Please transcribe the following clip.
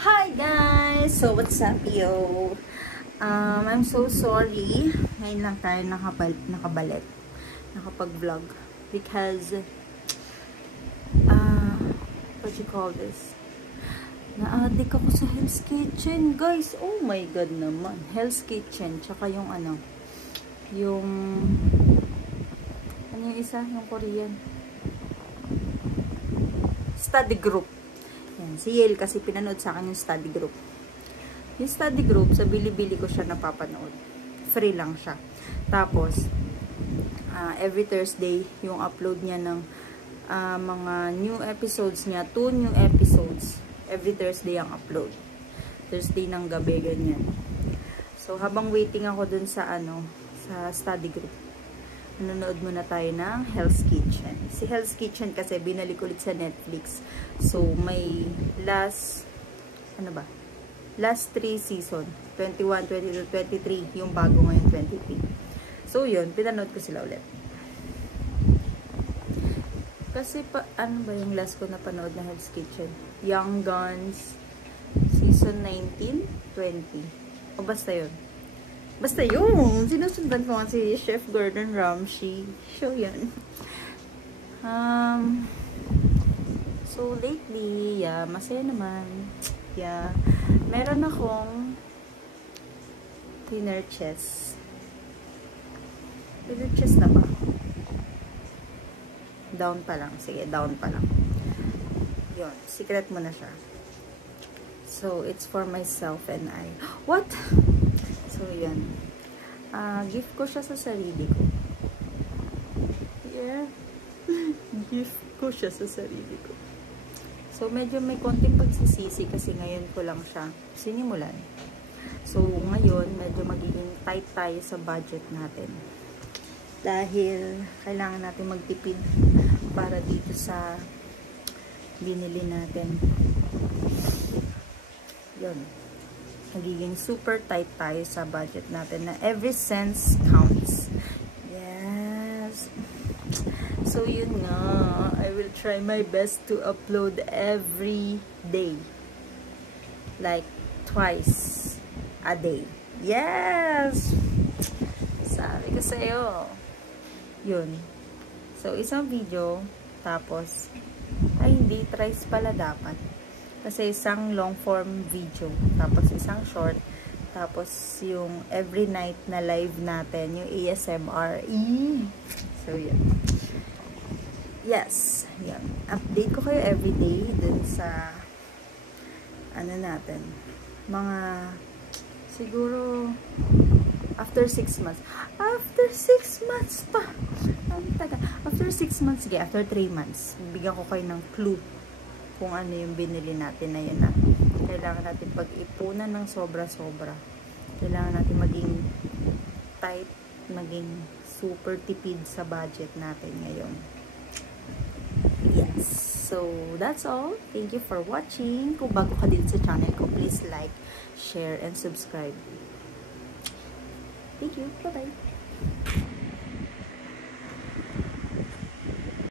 Hi guys! So what's up yo? I'm so sorry. Ngayon lang tayo nakapag-vlog because what you call this? Na-addict ako sa Hell's Kitchen, guys. Oh my god naman. Hell's Kitchen, tsaka yung yung isa? Yung Korean. Study group. Yan, si Yale kasi pinanood sa akin yung study group. Yung study group, sa Bilibili ko siya napapanood. Free lang siya. Tapos, every Thursday, yung upload niya ng mga new episodes niya. 2 new episodes. Every Thursday ang upload. Thursday ng gabi, ganyan. So, habang waiting ako dun sa sa study group, nanonood muna tayo ng Hell's Kitchen. Si Hell's Kitchen kasi binalik ulit sa Netflix. So, may last 3 season. 21, 22, 23. Yung bago ngayon, 23. So, yun. Pinanood ko sila ulit. Kasi, ano ba yung last ko napanood na Hell's Kitchen? Young Guns, season 19, 20. O, basta yun. Basta yun, sinusundan ko si Chef Gordon Ramsay. So, yun. So, lately, yeah, masaya naman. Yeah. Meron akong dinner chest. Dinner chest na ba? Down pa lang. Sige, down pa lang. Yun, secret mo na siya. So, it's for myself and I. What? So, yan. Gift ko siya sa sarili ko. Yeah. Gift ko siya sa sarili ko. So, medyo may konting pagsisisi kasi ngayon ko lang siya sinimulan. So, ngayon, medyo magiging tight tayo sa budget natin. Dahil, kailangan natin magtipid para dito sa binili natin. Yun. Magiging super tight tayo sa budget natin na every cents counts. Yes. So, yun nga. I will try my best to upload every day. Like, twice a day. Yes! Sabi ko sa'yo. Yun. So, isang video. Tapos, ay hindi, thrice pala dapat. Kasi isang long form video, tapos isang short, tapos yung every night na live natin, yung ASMR. So, yan. Yes. Yan. Update ko kayo everyday dun sa natin. Mga siguro after 6 months. After 6 months pa. After 6 months, sige, after 3 months. Bigyan ko kayo ng clue kung ano yung binili natin na yun na. Kailangan natin pag-ipunan ng sobra-sobra. Kailangan natin maging tight, maging super tipid sa budget natin ngayon. Yes. So, that's all. Thank you for watching. Kung bago ka din sa channel ko, please like, share, and subscribe. Thank you. Bye-bye.